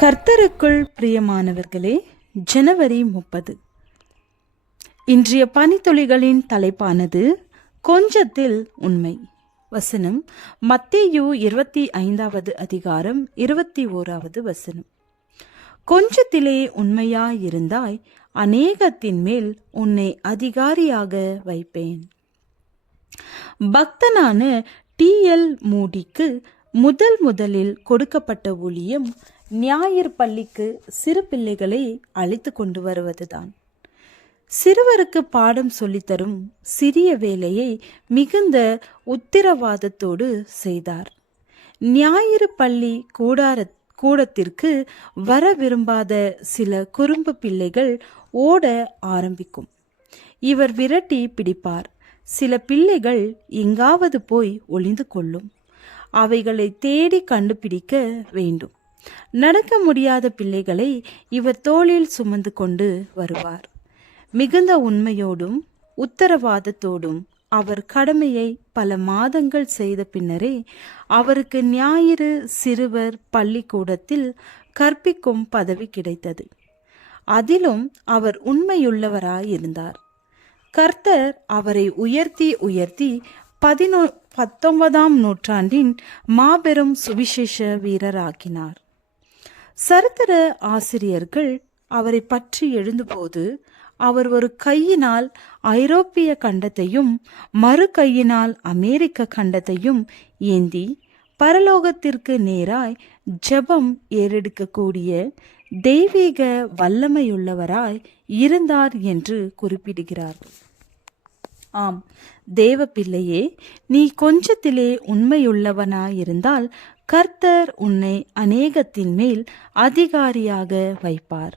கர்த்தருக்குள் பிரியமானவர்களே, ஜனவரி 30. இன்றைய பனித்துளிகளின் தலைப்பானது கொஞ்சத்தில் உண்மை. வசனம் மத்தேயு 25வது அதிகாரம் 21வது வசனம். கொஞ்சத்திலே உண்மையாயிருந்தாய், அநேகத்தின் மேல் உன்னை அதிகாரியாக வைப்பேன். பக்தனான T.L. மூடிக்கு முதலில் கொடுக்கப்பட்ட ஊழியம் ஞாயிறு பள்ளிக்கு சிறு பிள்ளைகளை அழைத்து கொண்டு வருவதுதான். சிறுவருக்கு பாடம் சொல்லித்தரும் சிறிய வேலையை மிகுந்த உத்திரவாதத்தோடு செய்தார். ஞாயிறு பள்ளி கூடத்திற்கு வர விரும்பாத சில குறும்பு பிள்ளைகள் ஓட ஆரம்பிக்கும். இவர் விரட்டி பிடிப்பார். சில பிள்ளைகள் எங்காவது போய் ஒளிந்து கொள்ளும். அவைகளை தேடி கண்டுபிடிக்க வேண்டும். நடக்க முடியாத பிள்ளைகளை இவர் தோளில் சுமந்து கொண்டு வருவார். மிகுந்த உண்மையோடும் உத்தரவாதத்தோடும் அவர் கடமையை பல மாதங்கள் செய்த பின்னரே அவருக்கு ஞாயிறு சிறுவர் பள்ளிக்கூடத்தில் கற்பிக்கும் பதவி கிடைத்தது. அதிலும் அவர் உண்மையுள்ளவராயிருந்தார். கர்த்தர் அவரை உயர்த்தி 19ஆம் நூற்றாண்டின் மாபெரும் சுவிசேஷ வீரராக்கினார். சரித்திர ஆசிரியர்கள் அவரை பற்றி எழுந்தபோது அவர் ஒரு கையினால் ஐரோப்பிய கண்டத்தையும் மறு கையினால் அமெரிக்க கண்டத்தையும் ஏந்தி பரலோகத்திற்கு நேராய் ஜெபம் ஏறெடுக்கக்கூடிய தெய்வீக வல்லமையுள்ளவராய் இருந்தார் என்று குறிப்பிடுகிறார்கள். ஆம், தேவ பிள்ளையே, நீ கொஞ்சத்திலே உண்மையுள்ளவனாயிருந்தால் கர்த்தர் உன்னை அநேகத்தின் மேல் அதிகாரியாக வைப்பார்.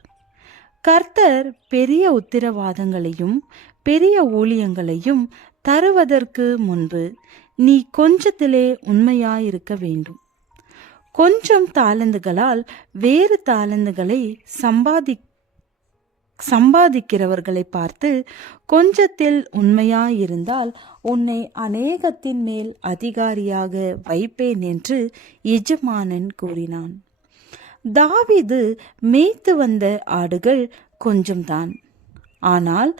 கர்த்தர் பெரிய உத்திரவாதங்களையும் பெரிய ஊழியங்களையும் தருவதற்கு முன்பு நீ கொஞ்சத்திலே உண்மையாயிருக்க வேண்டும். கொஞ்சம் தாளந்துகளால் வேறு தாளந்துகளை சம்பாதிக்கிறவர்களை பார்த்து கொஞ்சத்தில் உண்மையாயிருந்தால் உன்னை அநேகத்தின் மேல் அதிகாரியாக வைப்பேன் என்று எஜமானன் கூறினான். தாவீது மேய்த்து வந்த ஆடுகள் கொஞ்சம்தான். ஆனால்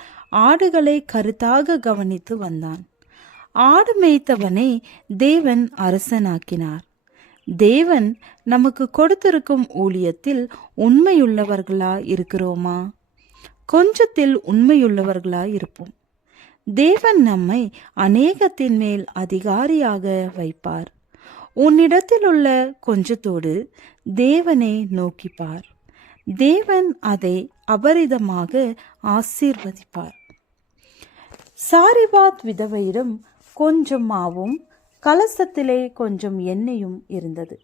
ஆடுகளை கருத்தாக கவனித்து வந்தான். ஆடு மேய்த்தவனை தேவன் அரசனாக்கினார். தேவன் நமக்கு கொடுத்திருக்கும் ஊழியத்தில் உண்மையுள்ளவர்களா இருக்கிறோமா? கொஞ்சத்தில் உண்மையுள்ளவர்களாய் இருப்போம். தேவன் நம்மை அநேகத்தின் மேல் அதிகாரியாக வைப்பார். உன்னிடத்தில் உள்ள கொஞ்சத்தோடு தேவனை நோக்கிப்பார். தேவன் அதை அபரிதமாக ஆசீர்வதிப்பார். சாரிபாத் விதவையிடம் கொஞ்சம் மாவும் கலசத்திலே கொஞ்சம் எண்ணெயும் இருந்தது.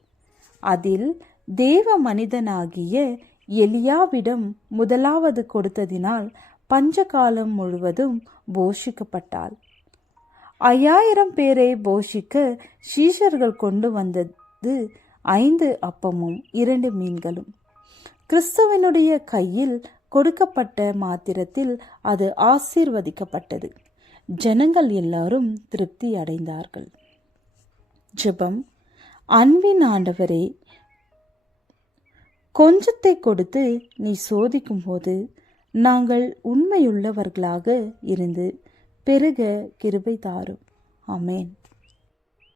அதில் தேவ மனிதனாகிய எலியாவிடம் முதலாவது கொடுத்ததினால் பஞ்சகாலம் முழுவதும் போஷிக்கப்பட்டாள். 5000 பேரை போஷிக்க சீஷர்கள் கொண்டு வந்தது 5 அப்பமும் 2 மீன்களும். கிறிஸ்துவனுடைய கையில் கொடுக்கப்பட்ட மாத்திரத்தில் அது ஆசீர்வதிக்கப்பட்டது. ஜனங்கள் எல்லாரும் திருப்தி அடைந்தார்கள். ஜெபம். அன்பின் ஆண்டவரே, கொஞ்சத்தை கொடுத்து நீ சோதிக்கும் போது நாங்கள் உண்மையுள்ளவர்களாக இருந்து பெருக கிருபை தாரும். ஆமென்.